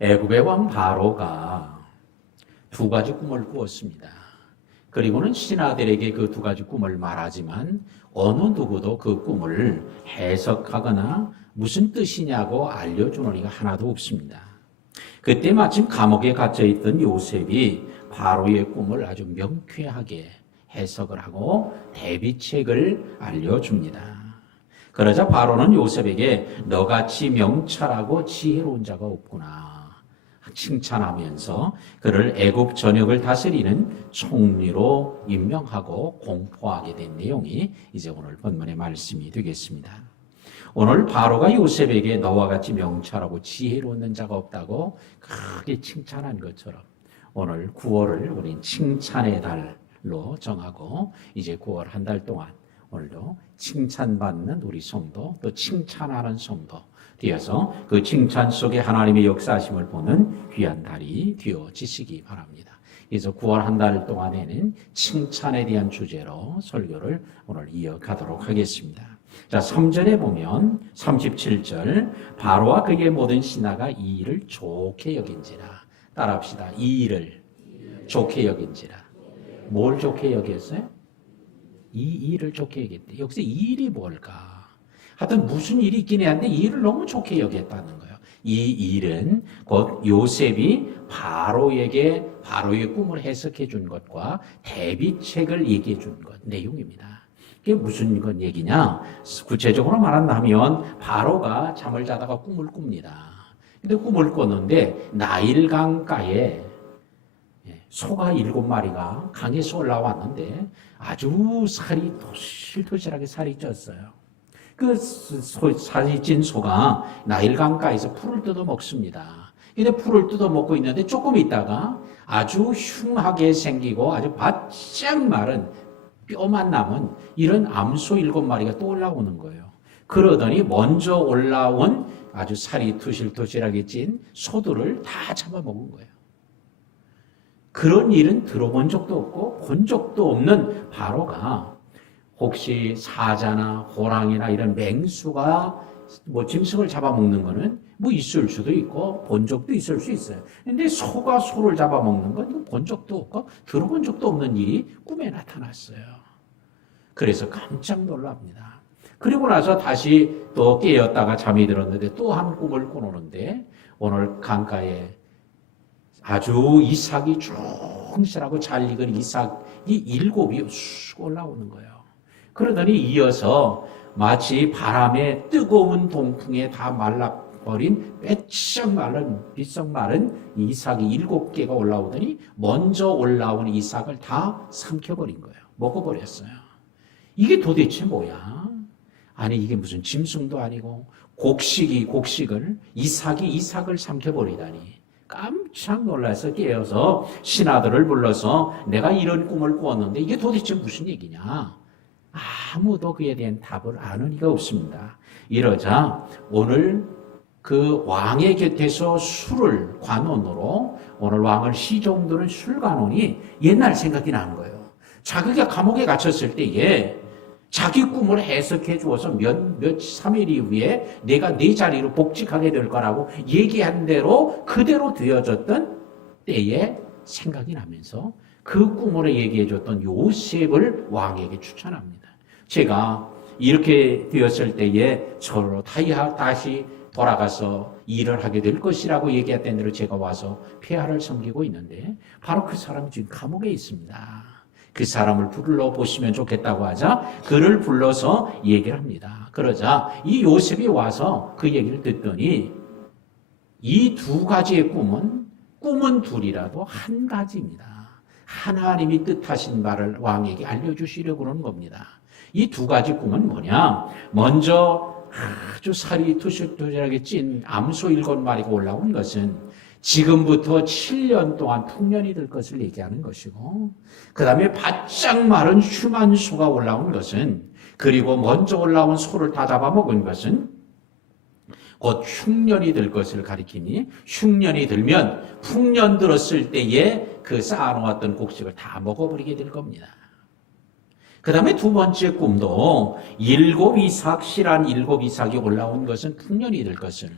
애굽의 왕 바로가 두 가지 꿈을 꾸었습니다. 그리고는 신하들에게 그 두 가지 꿈을 말하지만 어느 누구도 그 꿈을 해석하거나 무슨 뜻이냐고 알려주는 이가 하나도 없습니다. 그때 마침 감옥에 갇혀있던 요셉이 바로의 꿈을 아주 명쾌하게 해석을 하고 대비책을 알려줍니다. 그러자 바로는 요셉에게 너같이 명철하고 지혜로운 자가 없구나 칭찬하면서 그를 애굽 전역을 다스리는 총리로 임명하고 공포하게 된 내용이 이제 오늘 본문의 말씀이 되겠습니다. 오늘 바로가 요셉에게 너와 같이 명철하고 지혜로운 자가 없다고 크게 칭찬한 것처럼 오늘 9월을 우린 칭찬의 달로 정하고 이제 9월 한 달 동안 오늘도 칭찬받는 우리 성도 또 칭찬하는 성도 되어서 그 칭찬 속에 하나님의 역사하심을 보는 귀한 달이 되어지시기 바랍니다. 그래서 9월 한 달 동안에는 칭찬에 대한 주제로 설교를 오늘 이어가도록 하겠습니다. 자, 3절에 보면 37절 바로와 그의 모든 신하가 이 일을 좋게 여긴지라. 따라합시다. 이 일을 좋게 여긴지라. 뭘 좋게 여겼어요? 이 일을 좋게 여겼대. 여기서 이 일이 뭘까? 하여튼 무슨 일이 있긴 한데 이 일을 너무 좋게 여겼다는 거예요. 이 일은 곧 요셉이 바로에게 바로의 꿈을 해석해 준 것과 대비책을 얘기해 준 것 내용입니다. 이게 무슨 건 얘기냐? 구체적으로 말한다면 바로가 잠을 자다가 꿈을 꿉니다. 근데 꿈을 꿨는데 나일강가에 소가 7마리가 강에서 올라왔는데 아주 살이 토실토실하게 살이 쪘어요. 그 살이 찐 소가 나일강가에서 풀을 뜯어 먹습니다. 근데 풀을 뜯어 먹고 있는데 조금 있다가 아주 흉하게 생기고 아주 바짝 마른 뼈만 남은 이런 암소 7마리가 또 올라오는 거예요. 그러더니 먼저 올라온 아주 살이 투실투실하게 찐 소들을 다 잡아먹은 거예요. 그런 일은 들어본 적도 없고 본 적도 없는 바로가 혹시 사자나 호랑이나 이런 맹수가 뭐 짐승을 잡아먹는 거는 뭐 있을 수도 있고 본 적도 있을 수 있어요. 근데 소가 소를 잡아먹는 건 본 적도 없고 들어본 적도 없는 일이 꿈에 나타났어요. 그래서 깜짝 놀랍니다. 그리고 나서 다시 또 깨었다가 잠이 들었는데 또 한 꿈을 꾸는데 오늘 강가에 아주 이삭이 충실하고 잘 익은 이삭이 7이 쑥 올라오는 거예요. 그러더니 이어서 마치 바람에 뜨거운 동풍에 다 말라버린 빼쩍 마른 비썩 마른 이삭이 7개가 올라오더니 먼저 올라온 이삭을 다 삼켜버린 거예요. 먹어버렸어요. 이게 도대체 뭐야? 아니 이게 무슨 짐승도 아니고 곡식을 이삭을 삼켜버리다니 깜짝 놀라서 깨어서 신하들을 불러서 내가 이런 꿈을 꾸었는데 이게 도대체 무슨 얘기냐? 아무도 그에 대한 답을 아는 이가 없습니다. 이러자 오늘 그 왕의 곁에서 술을 관원으로 오늘 왕을 시종드는 술관원이 옛날 생각이 나는 거예요. 자기가 감옥에 갇혔을 때에 자기 꿈을 해석해 주어서 몇 3일 이후에 내가 네 자리로 복직하게 될 거라고 얘기한 대로 그대로 되어졌던 때에 생각이 나면서 그 꿈으로 얘기해 줬던 요셉을 왕에게 추천합니다. 제가 이렇게 되었을 때에 저로 다시 돌아가서 일을 하게 될 것이라고 얘기했던 대로 제가 와서 폐하를 섬기고 있는데 바로 그 사람이 지금 감옥에 있습니다. 그 사람을 불러보시면 좋겠다고 하자 그를 불러서 얘기를 합니다. 그러자 이 요셉이 와서 그 얘기를 듣더니 이 두 가지의 꿈은 둘이라도 한 가지입니다. 하나님이 뜻하신 바를 왕에게 알려주시려고 하는 겁니다. 이 두 가지 꿈은 뭐냐? 먼저 아주 살이 투실투실하게 찐 암소 7마리가 올라온 것은 지금부터 7년 동안 풍년이 될 것을 얘기하는 것이고 그 다음에 바짝 마른 흉한 소가 올라온 것은 그리고 먼저 올라온 소를 다 잡아먹은 것은 곧 흉년이 될 것을 가리키니 흉년이 들면 풍년 들었을 때에 그 쌓아놓았던 곡식을 다 먹어버리게 될 겁니다. 그 다음에 두 번째 꿈도 실한 7 이삭이 올라온 것은 풍년이 될 것을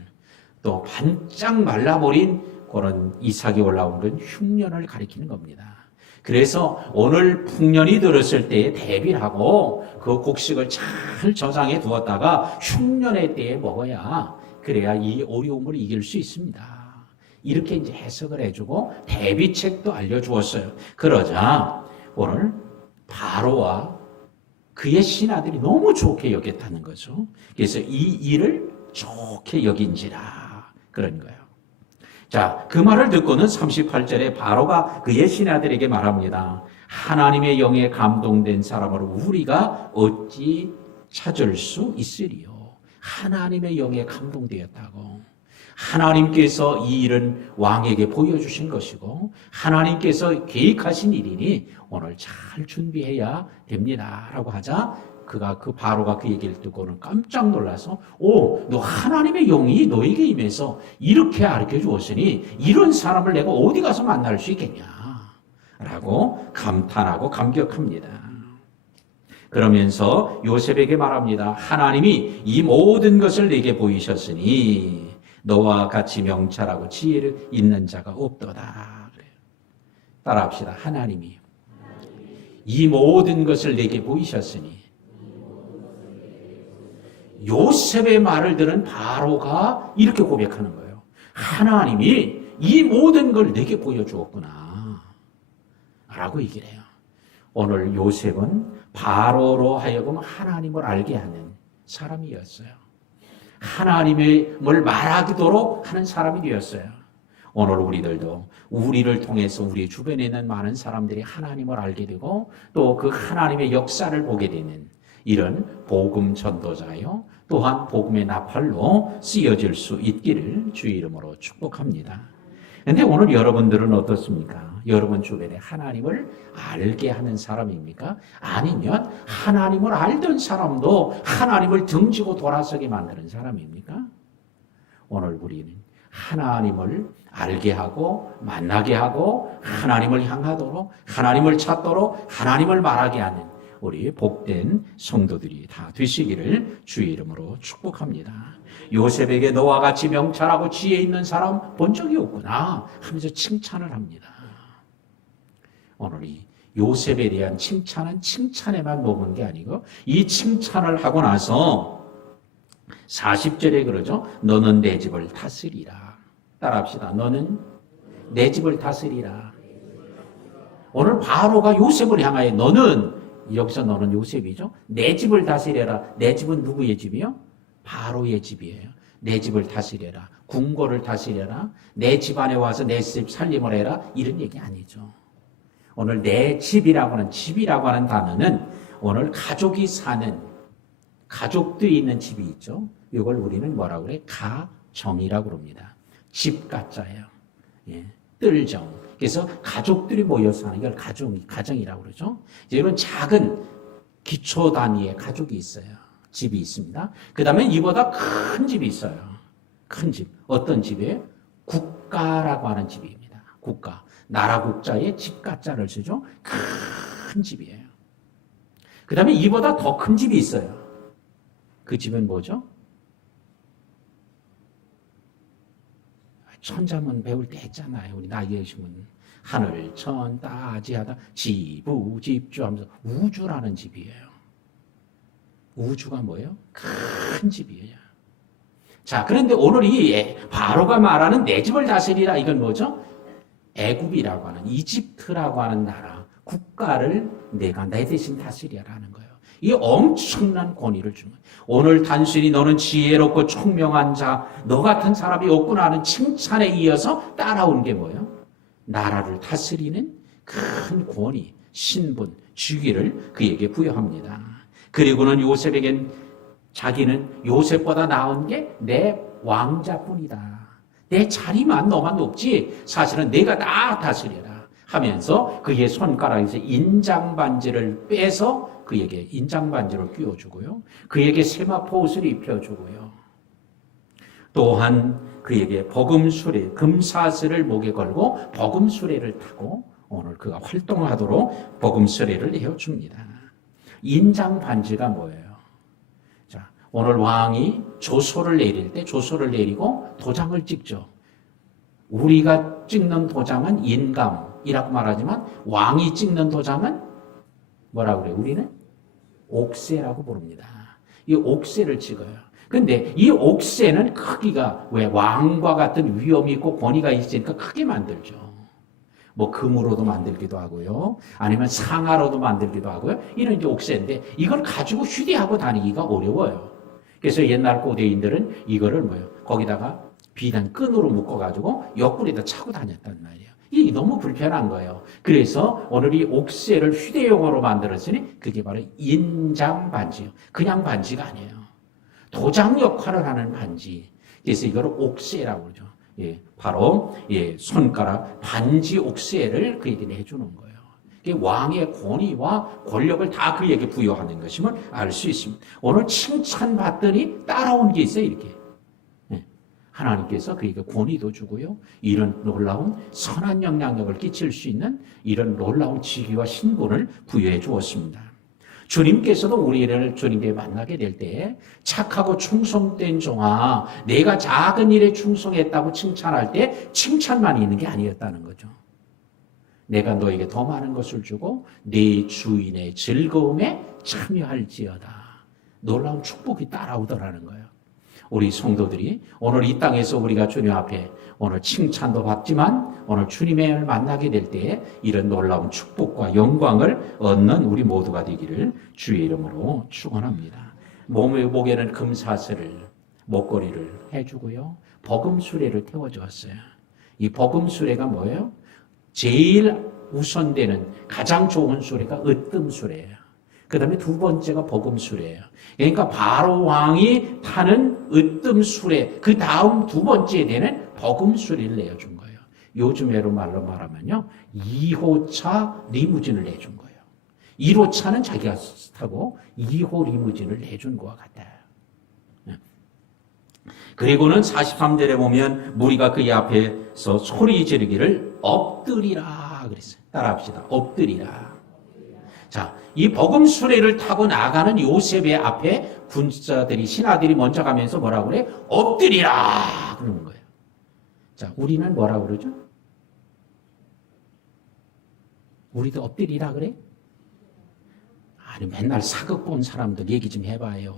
또 반짝 말라버린 그런 이삭이 올라온 건 흉년을 가리키는 겁니다. 그래서 오늘 풍년이 들었을 때에 대비를 하고 그 곡식을 잘 저장해 두었다가 흉년의 때에 먹어야 그래야 이 어려움을 이길 수 있습니다. 이렇게 이제 해석을 해주고 대비책도 알려주었어요. 그러자 오늘 바로와 그의 신하들이 너무 좋게 여겼다는 거죠. 그래서 이 일을 좋게 여긴지라 그런 거예요. 자, 그 말을 듣고는 38절에 바로가 그의 신하들에게 말합니다. 하나님의 영에 감동된 사람을 우리가 어찌 찾을 수 있으리요. 하나님의 영에 감동되었다고. 하나님께서 이 일은 왕에게 보여주신 것이고 하나님께서 계획하신 일이니 오늘 잘 준비해야 됩니다 라고 하자 그 바로가 그 얘기를 듣고는 깜짝 놀라서 너 하나님의 영이 너에게 임해서 이렇게 가르쳐 주었으니 이런 사람을 내가 어디 가서 만날 수 있겠냐 라고 감탄하고 감격합니다. 그러면서 요셉에게 말합니다. 하나님이 이 모든 것을 내게 보이셨으니 너와 같이 명철하고 지혜를 있는 자가 없도다. 그래요. 따라합시다. 하나님이 이 모든 것을 내게 보이셨으니 요셉의 말을 들은 바로가 이렇게 고백하는 거예요. 하나님이 이 모든 걸 내게 보여주었구나 라고 얘기를 해요. 오늘 요셉은 바로로 하여금 하나님을 알게 하는 사람이었어요. 하나님을 말하도록 하는 사람이 되었어요. 오늘 우리들도 우리를 통해서 우리 주변에 있는 많은 사람들이 하나님을 알게 되고 또 그 하나님의 역사를 보게 되는 이런 복음 전도자요 또한 복음의 나팔로 쓰여질 수 있기를 주의 이름으로 축복합니다. 그런데 오늘 여러분들은 어떻습니까? 여러분 주변에 하나님을 알게 하는 사람입니까? 아니면 하나님을 알던 사람도 하나님을 등지고 돌아서게 만드는 사람입니까? 오늘 우리는 하나님을 알게 하고 만나게 하고 하나님을 향하도록 하나님을 찾도록 하나님을 말하게 하는 우리 복된 성도들이 다 되시기를 주의 이름으로 축복합니다. 요셉에게 너와 같이 명철하고 지혜 있는 사람 본 적이 없구나 하면서 칭찬을 합니다. 오늘 이 요셉에 대한 칭찬은 칭찬에만 머무는 게 아니고 이 칭찬을 하고 나서 40절에 그러죠. 너는 내 집을 다스리라. 따라합시다. 너는 내 집을 다스리라. 오늘 바로가 요셉을 향하여 너는 여기서 너는 요셉이죠. 내 집을 다스려라. 내 집은 누구의 집이요? 바로의 집이에요. 내 집을 다스려라. 궁궐을 다스려라. 내 집 안에 와서 내 집 살림을 해라. 이런 얘기 아니죠. 오늘 내 집이라고 하는 단어는 오늘 가족이 사는 가족들이 있는 집이 있죠. 이걸 우리는 뭐라고 그래? 가정이라고 그럽니다. 집 가짜예요. 예, 뜰정. 그래서 가족들이 모여서 하는 걸 가정이라고 그러죠. 이런 작은 기초 단위의 가족이 있어요. 집이 있습니다. 그 다음에 이보다 큰 집이 있어요. 큰 집. 어떤 집이에요? 국가라고 하는 집입니다. 국가. 나라 국자에 집 가짜를 쓰죠. 큰 집이에요. 그 다음에 이보다 더 큰 집이 있어요. 그 집은 뭐죠? 천자문 배울 때 했잖아요. 우리 나이 계시면 하늘 천 따지하다 지부 집주하면서 우주라는 집이에요. 우주가 뭐예요? 큰 집이에요. 자, 그런데 오늘 이 바로가 말하는 내 집을 다스리라 이건 뭐죠? 애굽이라고 하는 이집트라고 하는 나라 국가를 내가 내 대신 다스리라는 거예요. 이 엄청난 권위를 주는 거예요. 오늘 단순히 너는 지혜롭고 총명한 자, 너 같은 사람이 없구나 하는 칭찬에 이어서 따라온 게 뭐예요? 나라를 다스리는 큰 권위, 신분, 주기를 그에게 부여합니다. 그리고는 요셉에겐 자기는 요셉보다 나은 게 내 왕자뿐이다. 내 자리만 너만 높지 사실은 내가 다 다스려라 하면서 그의 손가락에서 인장반지를 빼서 그에게 인장반지를 끼워주고요. 그에게 세마포 옷을 입혀주고요. 또한 그에게 버금수레, 금사슬을 목에 걸고 버금수레를 타고 오늘 그가 활동하도록 버금수레를 내어줍니다. 인장반지가 뭐예요? 자, 오늘 왕이 조소를 내릴 때 조소를 내리고 도장을 찍죠. 우리가 찍는 도장은 인감이라고 말하지만 왕이 찍는 도장은 뭐라고 그래요? 우리는 옥새라고 부릅니다. 이 옥새를 찍어요. 근데 이 옥새는 크기가 왜 왕과 같은 위엄이 있고 권위가 있으니까 크게 만들죠. 뭐 금으로도 만들기도 하고요. 아니면 상아로도 만들기도 하고요. 이런 게 옥새인데 이걸 가지고 휴대하고 다니기가 어려워요. 그래서 옛날 고대인들은 이거를 뭐예요? 거기다가 비단 끈으로 묶어가지고 옆구리에다 차고 다녔단 말이에요. 이게 너무 불편한 거예요. 그래서 오늘 이 옥새를 휴대용으로 만들었으니 그게 바로 인장 반지예요. 그냥 반지가 아니에요. 도장 역할을 하는 반지. 그래서 이걸 옥새라고 그러죠. 예, 바로 예, 손가락 반지 옥새를 그에게 내주는 거예요. 이게 왕의 권위와 권력을 다 그에게 부여하는 것임을 알 수 있습니다. 오늘 칭찬받더니 따라온 게 있어요. 이렇게 예, 하나님께서 그에게 권위도 주고요. 이런 놀라운 선한 영향력을 끼칠 수 있는 이런 놀라운 직위와 신분을 부여해 주었습니다. 주님께서도 우리를 주님께 만나게 될 때 착하고 충성된 종아, 내가 작은 일에 충성했다고 칭찬할 때 칭찬만 있는 게 아니었다는 거죠. 내가 너에게 더 많은 것을 주고 네 주인의 즐거움에 참여할지어다. 놀라운 축복이 따라오더라는 거예요. 우리 성도들이 오늘 이 땅에서 우리가 주님 앞에 오늘 칭찬도 받지만 오늘 주님을 만나게 될 때에 이런 놀라운 축복과 영광을 얻는 우리 모두가 되기를 주의 이름으로 축원합니다. 목에는 금사슬을 목걸이를 해주고요. 버금수레를 태워주었어요. 이 버금수레가 뭐예요? 제일 우선되는 가장 좋은 수레가 으뜸수레예요. 그 다음에 두 번째가 버금수레예요. 그러니까 바로 왕이 타는 으뜸수레, 그 다음 두 번째에 되는 버금수레를 내준 거예요. 요즘으로 말로 말하면요, 2호차 리무진을 내준 거예요. 1호차는 자기가 타고 2호 리무진을 내준 것과 같아요. 그리고는 43절에 보면 무리가 그의 앞에서 소리 지르기를 엎드리라 그랬어요. 따라합시다. 엎드리라. 자, 이 버금수레를 타고 나가는 요셉의 앞에 군사들이, 신하들이 먼저 가면서 뭐라고 그래? 엎드리라! 그러는 거예요. 자, 우리는 뭐라고 그러죠? 우리도 엎드리라 그래? 아니, 맨날 사극 본 사람들 얘기 좀 해봐요.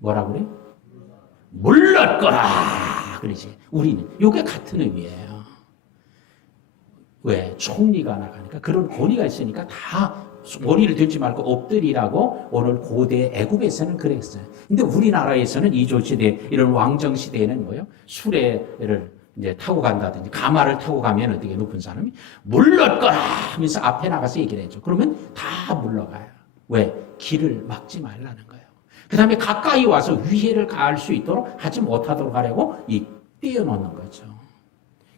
뭐라고 그래? 물러거라! 그러지. 우리는. 이게 같은 의미예요. 왜? 총리가 나가니까 그런 권위가 있으니까 다 머리를 들지 말고 엎드리라고 오늘 고대 애국에서는 그랬어요. 근데 우리나라에서는 이조시대 이런 왕정시대에는 뭐예요? 수레를 이제 타고 간다든지 가마를 타고 가면 어떻게 높은 사람이 물러거라 하면서 앞에 나가서 얘기를 해줘. 그러면 다 물러가요. 왜? 길을 막지 말라는 거예요. 그 다음에 가까이 와서 위해를 가할 수 있도록 하지 못하도록 하려고 띄워놓는 거죠.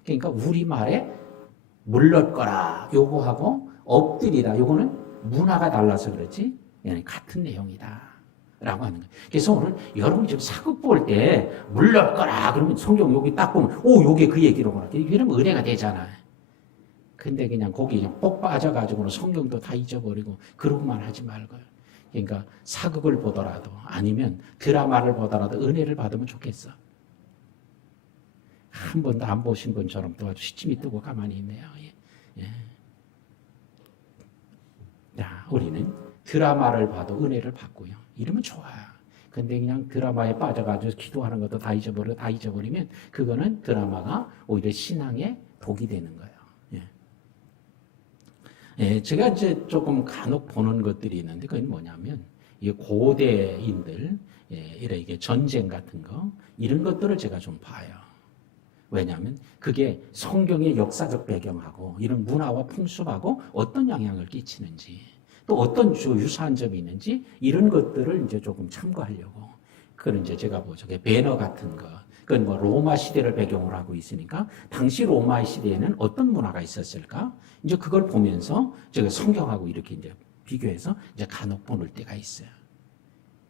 그러니까 우리말에 물러거라 요거하고 엎드리라 요거는 문화가 달라서 그렇지 같은 내용이다 라고 하는 거예요. 그래서 오늘 여러분 지금 사극 볼 때 물러거라 그러면 성경 여기 딱 보면 오 요게 그 얘기로구나 이러면 의뢰가 되잖아요. 근데 그냥 거기 그냥 뻑 빠져가지고는 성경도 다 잊어버리고 그러고만 하지 말고요. 그러니까 사극을 보더라도 아니면 드라마를 보더라도 은혜를 받으면 좋겠어. 한 번도 안 보신 분처럼 또 아주 시침이 뜨고 가만히 있네요. 예. 자, 우리는 드라마를 봐도 은혜를 받고요. 이러면 좋아요. 근데 그냥 드라마에 빠져가지고 기도하는 것도 다 잊어버리면 그거는 드라마가 오히려 신앙의 독이 되는 거예요. 예, 제가 이제 조금 간혹 보는 것들이 있는데 그건 뭐냐면 이 고대인들 이렇게 전쟁 같은 거 이런 것들을 제가 좀 봐요. 왜냐하면 그게 성경의 역사적 배경하고 이런 문화와 풍습하고 어떤 영향을 끼치는지 또 어떤 유사한 점이 있는지 이런 것들을 이제 조금 참고하려고. 그건 이제 제가 보죠. 배너 같은 거. 그건 뭐 로마 시대를 배경으로 하고 있으니까 당시 로마 시대에는 어떤 문화가 있었을까? 이제 그걸 보면서 제가 성경하고 이렇게 이제 비교해서 이제 간혹 보는 때가 있어요.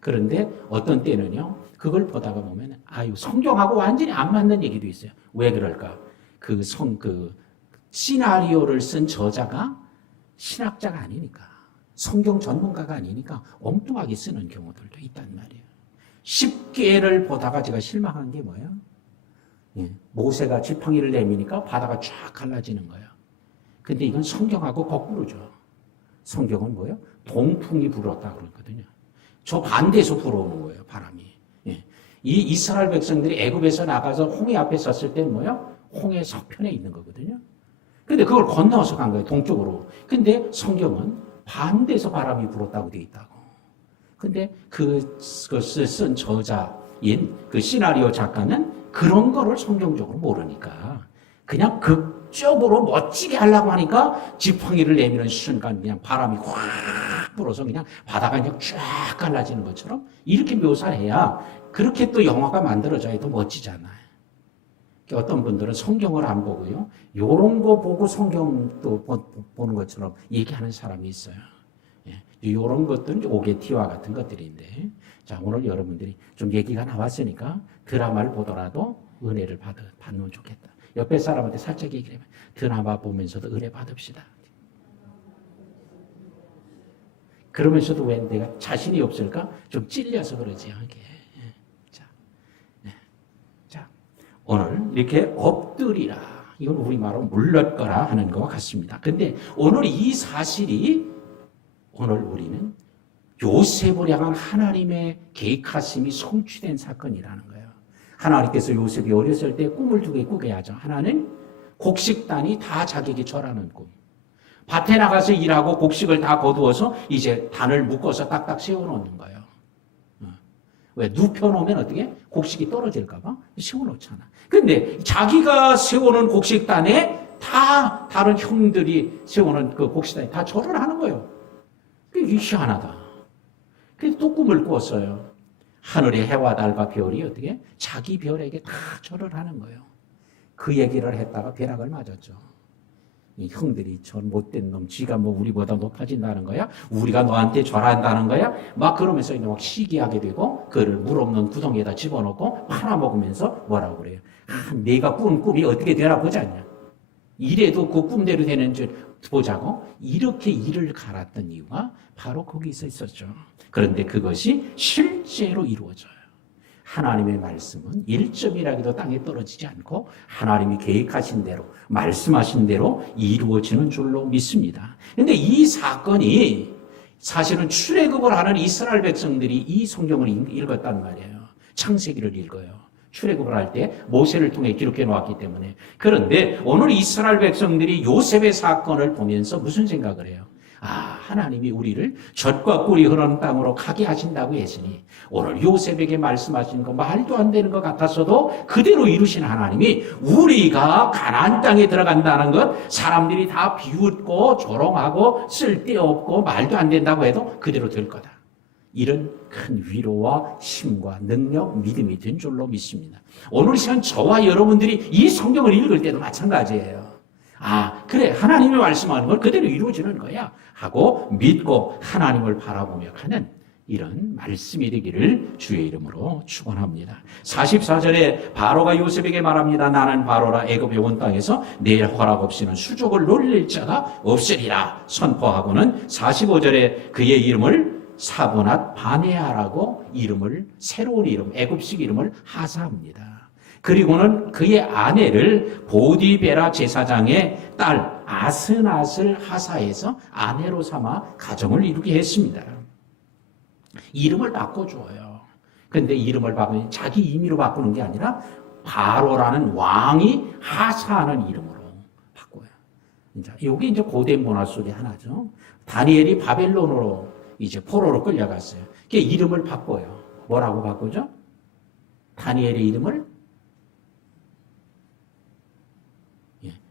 그런데 어떤 때는요, 그걸 보다가 보면, 아유, 성경하고 완전히 안 맞는 얘기도 있어요. 왜 그럴까? 그 시나리오를 쓴 저자가 신학자가 아니니까, 성경 전문가가 아니니까 엉뚱하게 쓰는 경우들도 있단 말이에요. 10개를 보다가 제가 실망한 게 뭐예요? 모세가 지팡이를 내미니까 바다가 쫙 갈라지는 거예요. 근데 이건 성경하고 거꾸로죠. 성경은 뭐예요? 동풍이 불었다 그러거든요. 저 반대에서 불어오는 거예요, 바람이. 이 이스라엘 백성들이 애굽에서 나가서 홍해 앞에 섰을 때는 뭐예요? 홍해 서편에 있는 거거든요. 근데 그걸 건너서 간 거예요, 동쪽으로. 근데 성경은 반대에서 바람이 불었다고 되어 있다고. 근데 그것을 쓴 저자인 그 시나리오 작가는 그런 거를 성경적으로 모르니까 그냥 극적으로 멋지게 하려고 하니까 지팡이를 내미는 순간 그냥 바람이 확 불어서 그냥 바다가 그냥 쫙 갈라지는 것처럼 이렇게 묘사해야 그렇게 또 영화가 만들어져야 더 멋지잖아요. 어떤 분들은 성경을 안 보고요, 요런 거 보고 성경 또 보는 것처럼 얘기하는 사람이 있어요. 요런 것들은 오게티와 같은 것들인데, 자, 오늘 여러분들이 좀 얘기가 나왔으니까 드라마를 보더라도 은혜를 받으면 좋겠다. 옆에 사람한테 살짝 얘기를 해봐. 드라마 보면서도 은혜 받읍시다. 그러면서도 왜 내가 자신이 없을까? 좀 찔려서 그러지. 자, 오늘 이렇게 엎드리라. 이건 우리말로 물렀거라 하는 것과 같습니다. 근데 오늘 이 사실이 오늘 우리는 요셉을 향한 하나님의 계획하심이 성취된 사건이라는 거예요. 하나님께서 요셉이 어렸을 때 꿈을 두 개 꾸게 하죠. 하나는 곡식단이 다 자기에게 절하는 꿈. 밭에 나가서 일하고 곡식을 다 거두어서 이제 단을 묶어서 딱딱 세워놓는 거예요. 왜? 눕혀놓으면 어떻게? 곡식이 떨어질까봐 세워놓잖아. 근데 자기가 세워놓은 곡식단에 다 다른 형들이 세워놓은 그 곡식단에 다 절을 하는 거예요. 이게 희한하다. 그래서 또 꿈을 꾸었어요. 하늘의 해와 달과 별이 어떻게? 자기 별에게 다 절을 하는 거예요. 그 얘기를 했다가 벼락을 맞았죠. 이 형들이 저 못된 놈, 지가 뭐 우리보다 높아진다는 거야? 우리가 너한테 절한다는 거야? 막 그러면서 막 시기하게 되고, 그를 물 없는 구덩이에다 집어넣고 팔아먹으면서 뭐라고 그래요? 내가 꾼 꿈이 어떻게 되나 보자냐. 이래도 그 꿈대로 되는 줄 보자고 이렇게 이를 갈았던 이유가 바로 거기서 있었죠. 그런데 그것이 실제로 이루어져요. 하나님의 말씀은 1점이라기도 땅에 떨어지지 않고 하나님이 계획하신 대로 말씀하신 대로 이루어지는 줄로 믿습니다. 그런데 이 사건이 사실은 출애굽을 하는 이스라엘 백성들이 이 성경을 읽었단 말이에요. 창세기를 읽어요. 출애굽을 할 때 모세를 통해 기록해 놓았기 때문에. 그런데 오늘 이스라엘 백성들이 요셉의 사건을 보면서 무슨 생각을 해요? 하나님이 우리를 젖과 꿀이 흐르는 땅으로 가게 하신다고 했으니 오늘 요셉에게 말씀하신 거 말도 안 되는 것 같았어도 그대로 이루신 하나님이 우리가 가나안 땅에 들어간다는 것 사람들이 다 비웃고 조롱하고 쓸데없고 말도 안 된다고 해도 그대로 될 거다. 이런 큰 위로와 힘과 능력, 믿음이 된 줄로 믿습니다. 오늘 시간 저와 여러분들이 이 성경을 읽을 때도 마찬가지예요. 그래, 하나님이 말씀하는 걸 그대로 이루어지는 거야 하고 믿고 하나님을 바라보며 하는 이런 말씀이 되기를 주의 이름으로 축원합니다. 44절에 바로가 요셉에게 말합니다. 나는 바로라, 애굽의 온 땅에서 내 허락 없이는 수족을 놀릴 자가 없으리라 선포하고는 45절에 그의 이름을 사브낫 바네아라고 새로운 이름, 애굽식 이름을 하사합니다. 그리고는 그의 아내를 보디베라 제사장의 딸 아스낫을 하사해서 아내로 삼아 가정을 이루게 했습니다. 이름을 바꿔줘요. 그런데 이름을 바꾸면 자기 임의로 바꾸는 게 아니라 바로라는 왕이 하사하는 이름으로 바꿔요. 이게 이제 고대 문화 속의 하나죠. 다니엘이 바벨론으로 이제 포로로 끌려갔어요. 그게 이름을 바꿔요. 뭐라고 바꾸죠? 다니엘의 이름을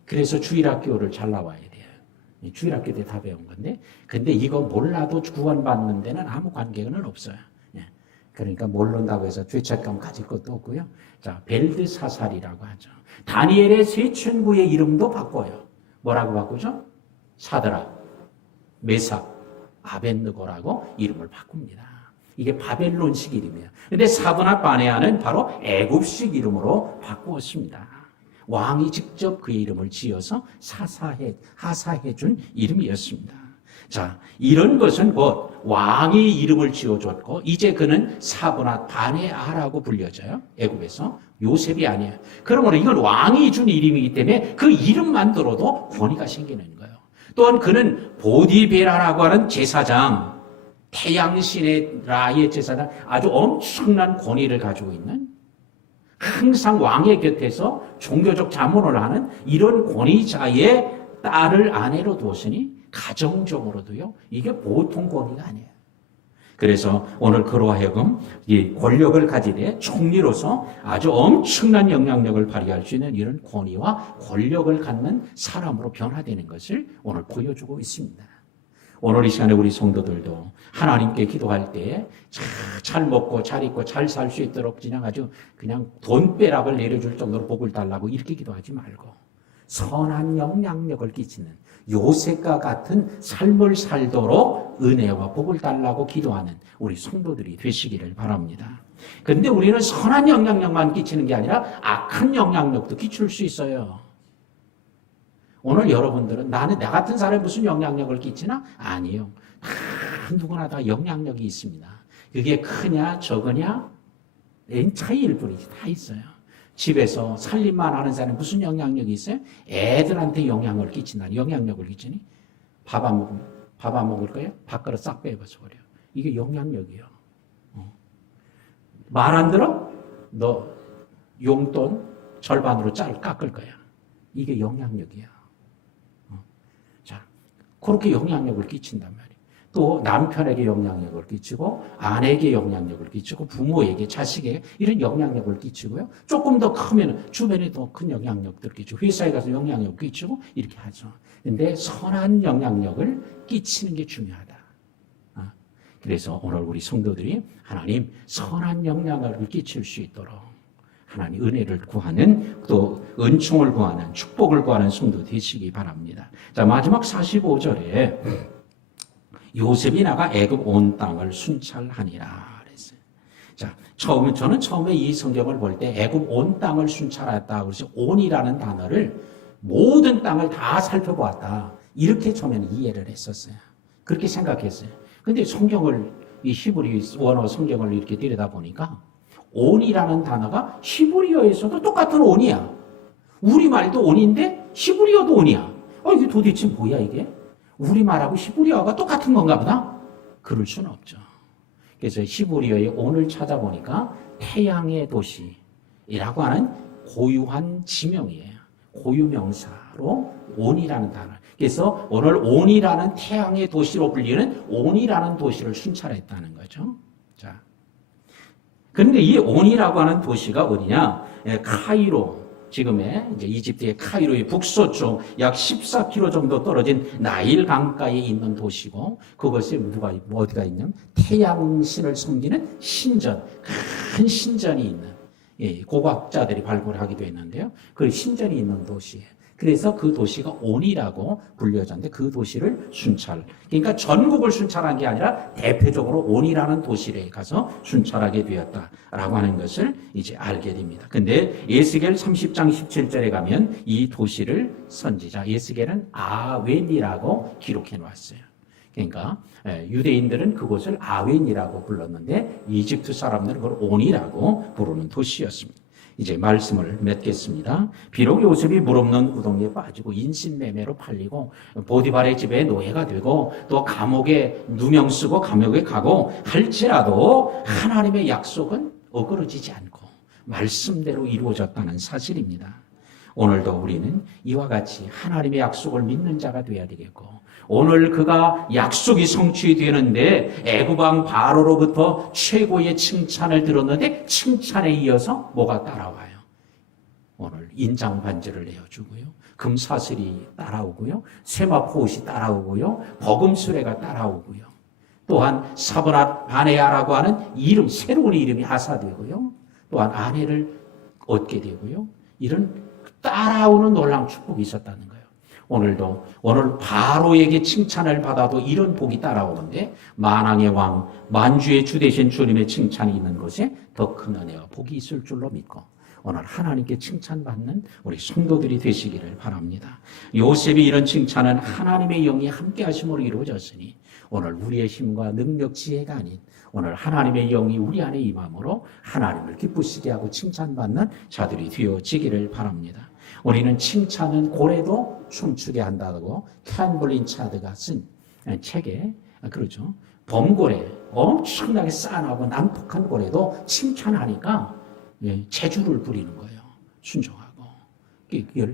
그래서 주일학교를 잘 나와야 돼요. 주일학교 때 다 배운 건데, 근데 이거 몰라도 구원받는 데는 아무 관계는 없어요. 그러니까 모른다고 해서 죄책감 가질 것도 없고요. 자, 벨드사살이라고 하죠. 다니엘의 세 친구의 이름도 바꿔요. 뭐라고 바꾸죠? 사드락, 메삭, 아벳느고라고 이름을 바꿉니다. 이게 바벨론식 이름이에요. 근데 사브낫 바네아는 바로 애굽식 이름으로 바꾸었습니다. 왕이 직접 그의 이름을 지어서 하사해 준 이름이었습니다. 자, 이런 것은 곧 왕이 이름을 지어줬고 이제 그는 사브낫 바네아라고 불려져요. 애굽에서 요셉이 아니에요. 그러므로 이건 왕이 준 이름이기 때문에 그 이름만 들어도 권위가 생기는 거예요. 또한 그는 보디베라라고 하는 제사장, 태양신의 라의 제사장, 아주 엄청난 권위를 가지고 있는, 항상 왕의 곁에서 종교적 자문을 하는 이런 권위자의 딸을 아내로 두었으니 가정적으로도요, 이게 보통 권위가 아니에요. 그래서 오늘 그로 하여금 이 권력을 가지되 총리로서 아주 엄청난 영향력을 발휘할 수 있는 이런 권위와 권력을 갖는 사람으로 변화되는 것을 오늘 보여주고 있습니다. 오늘 이 시간에 우리 성도들도 하나님께 기도할 때 잘 먹고 잘 입고 잘 살 수 있도록 그냥 돈벼락을 내려줄 정도로 복을 달라고 이렇게 기도하지 말고 선한 영향력을 끼치는 요셉과 같은 삶을 살도록 은혜와 복을 달라고 기도하는 우리 성도들이 되시기를 바랍니다. 그런데 우리는 선한 영향력만 끼치는 게 아니라 악한 영향력도 끼칠 수 있어요. 오늘 여러분들은 나 같은 사람이 무슨 영향력을 끼치나? 아니요. 누구나 다 영향력이 있습니다. 그게 크냐 적으냐 차이일 뿐이지. 다 있어요. 집에서 살림만 하는 사람이 무슨 영향력이 있어요? 애들한테 영향을 끼친다니. 영향력을 끼치니 밥 안 먹을 거예요? 밥그릇 싹 빼버려 버려. 이게 영향력이에요. 말 안 들어? 너 용돈 절반으로 깎을 거야. 이게 영향력이야. 자, 그렇게 영향력을 끼친단 말이에요. 또 남편에게 영향력을 끼치고 아내에게 영향력을 끼치고 부모에게 자식에게 이런 영향력을 끼치고요. 조금 더 크면 주변에 더 큰 영향력들 끼치고 회사에 가서 영향력을 끼치고 이렇게 하죠. 그런데 선한 영향력을 끼치는 게 중요하다. 그래서 오늘 우리 성도들이 하나님 선한 영향력을 끼칠 수 있도록 하나님 은혜를 구하는 또 은총을 구하는 축복을 구하는 성도 되시기 바랍니다. 자, 마지막 45절에 요셉이 나가 애굽 온 땅을 순찰하니라 그랬어요. 자, 저는 처음에 이 성경을 볼 때 애굽 온 땅을 순찰했다. 그래서 온이라는 단어를 모든 땅을 다 살펴보았다. 이렇게 처음에는 이해를 했었어요. 그렇게 생각했어요. 근데 성경을 이 히브리 원어 성경을 이렇게 들여다보니까 온이라는 단어가 히브리어에서도 똑같은 온이야. 우리말도 온인데 히브리어도 온이야. 이게 도대체 뭐야 이게? 우리말하고 히브리어가 똑같은 건가 보다? 그럴 수는 없죠. 그래서 히브리어의 온을 찾아보니까 태양의 도시라고 하는 고유한 지명이에요. 고유명사로 온이라는 단어. 그래서 오늘 온이라는 태양의 도시로 불리는 온이라는 도시를 순찰했다는 거죠. 자, 그런데 이 온이라고 하는 도시가 어디냐? 카이로. 지금의 이제 이집트의 카이로의 북서쪽 약 14km 정도 떨어진 나일 강가에 있는 도시고 그것에 어디가 있냐면 태양신을 섬기는 신전, 큰 신전이 있는 고고학자들이 발굴하기도 했는데요. 그 신전이 있는 도시예요. 그래서 그 도시가 온이라고 불려졌는데 그 도시를 그러니까 전국을 순찰한 게 아니라 대표적으로 온이라는 도시에 가서 순찰하게 되었다라고 하는 것을 이제 알게 됩니다. 근데 에스겔 30장 17절에 가면 이 도시를 선지자 에스겔은 아웬이라고 기록해 놓았어요. 그러니까 유대인들은 그곳을 아웬이라고 불렀는데 이집트 사람들은 그걸 온이라고 부르는 도시였습니다. 이제 말씀을 맺겠습니다. 비록 요셉이 물없는 우동에 빠지고 인신매매로 팔리고 보디발의 집에 노예가 되고 또 감옥에 누명 쓰고 감옥에 가고 할지라도 하나님의 약속은 어그러지지 않고 말씀대로 이루어졌다는 사실입니다. 오늘도 우리는 이와 같이 하나님의 약속을 믿는 자가 되어야 되겠고 오늘 그가 약속이 성취되는데 애굽왕 바로로부터 최고의 칭찬을 들었는데 칭찬에 이어서 뭐가 따라와요? 오늘 인장 반지를 내어주고요. 금사슬이 따라오고요. 세마포 옷이 따라오고요. 버금 수레가 따라오고요. 또한 사브낫 바네아라고 하는 이름, 새로운 이름이 하사되고요. 또한 아내를 얻게 되고요. 이런 따라오는 놀라운 축복이 있었다는 거예요. 오늘 바로에게 칭찬을 받아도 이런 복이 따라오는데 만왕의 왕, 만주의 주 되신 주님의 칭찬이 있는 곳에 더 큰 은혜와 복이 있을 줄로 믿고 오늘 하나님께 칭찬받는 우리 성도들이 되시기를 바랍니다. 요셉이 이런 칭찬은 하나님의 영이 함께 하심으로 이루어졌으니 오늘 우리의 힘과 능력, 지혜가 아닌 오늘 하나님의 영이 우리 안에 임함으로 하나님을 기쁘시게 하고 칭찬받는 자들이 되어지기를 바랍니다. 우리는 칭찬은 고래도 춤추게 한다고 캔 블린차드가 쓴 책에 그렇죠. 범고래, 엄청나게 싸나고 난폭한 고래도 칭찬하니까 재주를 부리는 거예요. 순종하고.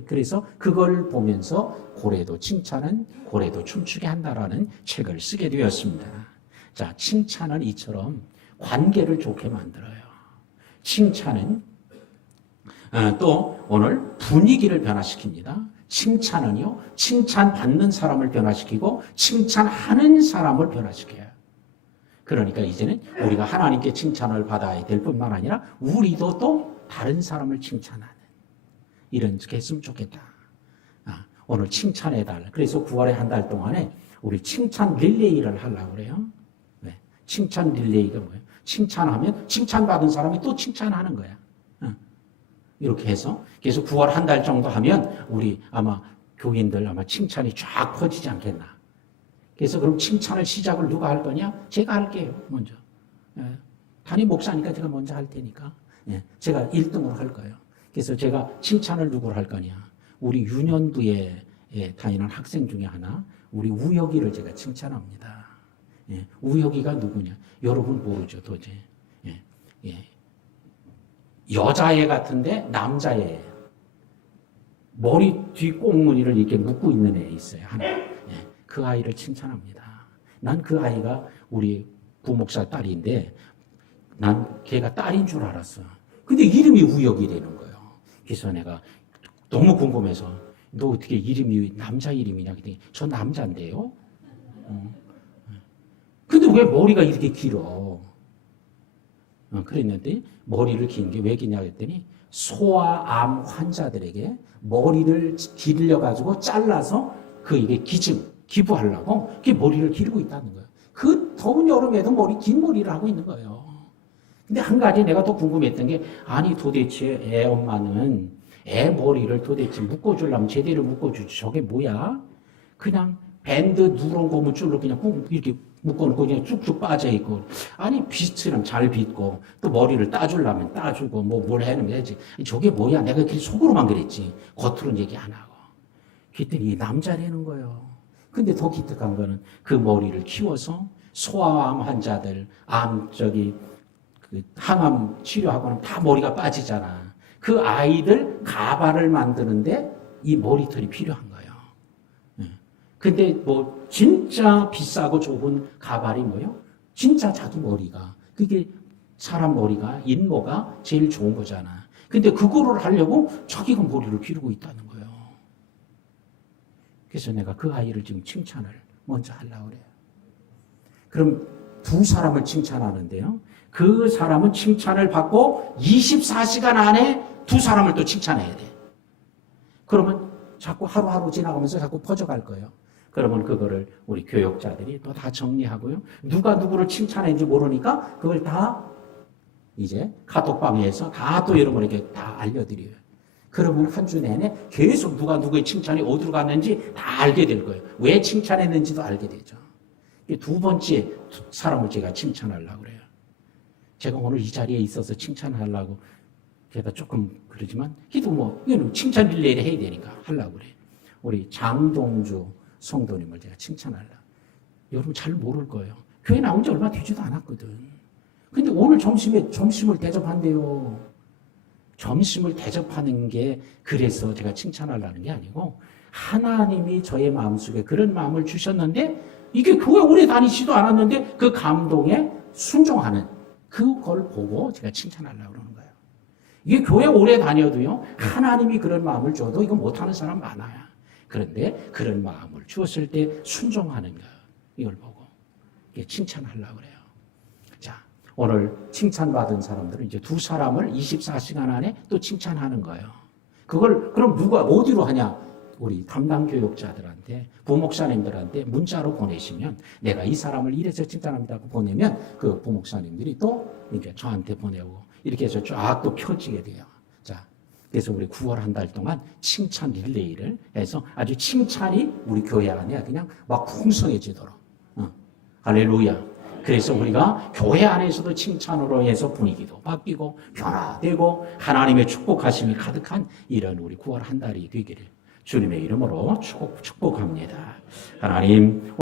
그래서 그걸 보면서 고래도 칭찬은 고래도 춤추게 한다라는 책을 쓰게 되었습니다. 자, 칭찬은 이처럼 관계를 좋게 만들어요. 칭찬은 또 오늘 분위기를 변화시킵니다. 칭찬은요, 칭찬받는 사람을 변화시키고 칭찬하는 사람을 변화시켜요. 그러니까 이제는 우리가 하나님께 칭찬을 받아야 될 뿐만 아니라 우리도 또 다른 사람을 칭찬하는 이런 게 했으면 좋겠다. 오늘 칭찬해달라. 그래서 9월에 한 달 동안에 우리 칭찬 릴레이를 하려고 그래요. 네. 칭찬 릴레이가 뭐예요? 칭찬하면 칭찬받은 사람이 또 칭찬하는 거야. 이렇게 해서 그래서 9월 한 달 정도 하면 우리 아마 교인들 아마 칭찬이 쫙 퍼지지 않겠나. 그래서 그럼 칭찬을 시작을 누가 할 거냐? 제가 할게요. 먼저. 담임 목사니까 제가 먼저 할 테니까. 제가 1등으로 할 거예요. 그래서 제가 칭찬을 누구를 할 거냐? 우리 유년부에 다니는 학생 중에 하나 우리 우혁이를 제가 칭찬합니다. 우혁이가 누구냐? 여러분 모르죠, 도저히. 여자애 같은데 남자애. 머리 뒤 꽁무니를 이렇게 묶고 있는 애 있어요. 하나. 그 아이를 칭찬합니다. 난 그 아이가 우리 부목사 딸인데 난 걔가 딸인 줄 알았어. 근데 이름이 우혁이라는 거예요. 그래서 내가 너무 궁금해서 너 어떻게 이름이 남자 이름이냐 그랬더니 저 남자인데요. 근데 왜 머리가 이렇게 길어? 그랬는데 머리를 긴 게 왜 기냐 했더니 소아암 환자들에게 머리를 기르려가지고 잘라서 그 이게 기부하려고 그 머리를 기르고 있다는 거예요. 그 더운 여름에도 긴 머리를 하고 있는 거예요. 근데 한 가지 내가 또 궁금했던 게 아니 도대체 애 엄마는 애 머리를 도대체 묶어주려면 제대로 묶어주지 저게 뭐야? 그냥 밴드 누런 고무줄로 그냥 꾹 이렇게 묶어놓고 그냥 쭉쭉 빠져있고 아니 빗으면 잘 빗고 또 머리를 따주려면 따주고 뭘 해놓으면 되지 저게 뭐야 내가 그렇게 속으로만 그랬지 겉으로는 얘기 안 하고 그랬더니 남자라는 거예요. 근데 더 기특한 거는 그 머리를 키워서 소아암 환자들 그 항암 치료하고는 다 머리가 빠지잖아. 그 아이들 가발을 만드는데 이 머리털이 필요한 거예요. 근데 진짜 비싸고 좋은 가발이 뭐예요? 진짜 자기 머리가. 그게 사람 머리가, 인모가 제일 좋은 거잖아. 근데 그거를 하려고 자기가 머리를 기르고 있다는 거예요. 그래서 내가 그 아이를 지금 칭찬을 먼저 하려고 그래요. 그럼 두 사람을 칭찬하는데요. 그 사람은 칭찬을 받고 24시간 안에 두 사람을 또 칭찬해야 돼. 그러면 자꾸 하루하루 지나가면서 자꾸 퍼져갈 거예요. 그러면 그거를 우리 교역자들이 또 다 정리하고요. 누가 누구를 칭찬했는지 모르니까 그걸 다 이제 카톡방에서 다 또 여러분에게 다 알려드려요. 그러면 한 주 내내 계속 누가 누구의 칭찬이 어디로 갔는지 다 알게 될 거예요. 왜 칭찬했는지도 알게 되죠. 두 번째 사람을 제가 칭찬하려고 그래요. 제가 오늘 이 자리에 있어서 칭찬하려고 제가 조금 그러지만 그래도 이거는 칭찬 릴레이를 해야 되니까 하려고 그래요. 우리 장동주 성도님을 제가 칭찬하려고. 여러분 잘 모를 거예요. 교회 나온 지 얼마 되지도 않았거든. 근데 오늘 점심을 대접한대요. 점심을 대접하는 게 그래서 제가 칭찬하려는 게 아니고 하나님이 저의 마음속에 그런 마음을 주셨는데 이게 교회 오래 다니지도 않았는데 그 감동에 순종하는 그걸 보고 제가 칭찬하려고 그러는 거예요. 이게 교회 오래 다녀도요 하나님이 그런 마음을 줘도 이거 못하는 사람 많아요. 그런데 그런 마음을 주었을 때 순종하는 거 이걸 보고 이게 칭찬하려고 그래요. 자, 오늘 칭찬받은 사람들은 이제 두 사람을 24시간 안에 또 칭찬하는 거예요. 그걸 그럼 누가 어디로 하냐? 우리 담당 교육자들한테 부목사님들한테 문자로 보내시면 내가 이 사람을 이래서 칭찬합니다 고 보내면 그 부목사님들이 또 이제 저한테 보내고 이렇게 해서 쫙 또 펴지게 돼요. 자, 그래서 우리 9월 한 달 동안 칭찬 릴레이를 해서 아주 칭찬이 우리 교회 안에 그냥 막 풍성해지도록. 할렐루야. 그래서 우리가 교회 안에서도 칭찬으로 해서 분위기도 바뀌고 변화되고 하나님의 축복하심이 가득한 이런 우리 9월 한 달이 되기를 주님의 이름으로 축복합니다. 하나님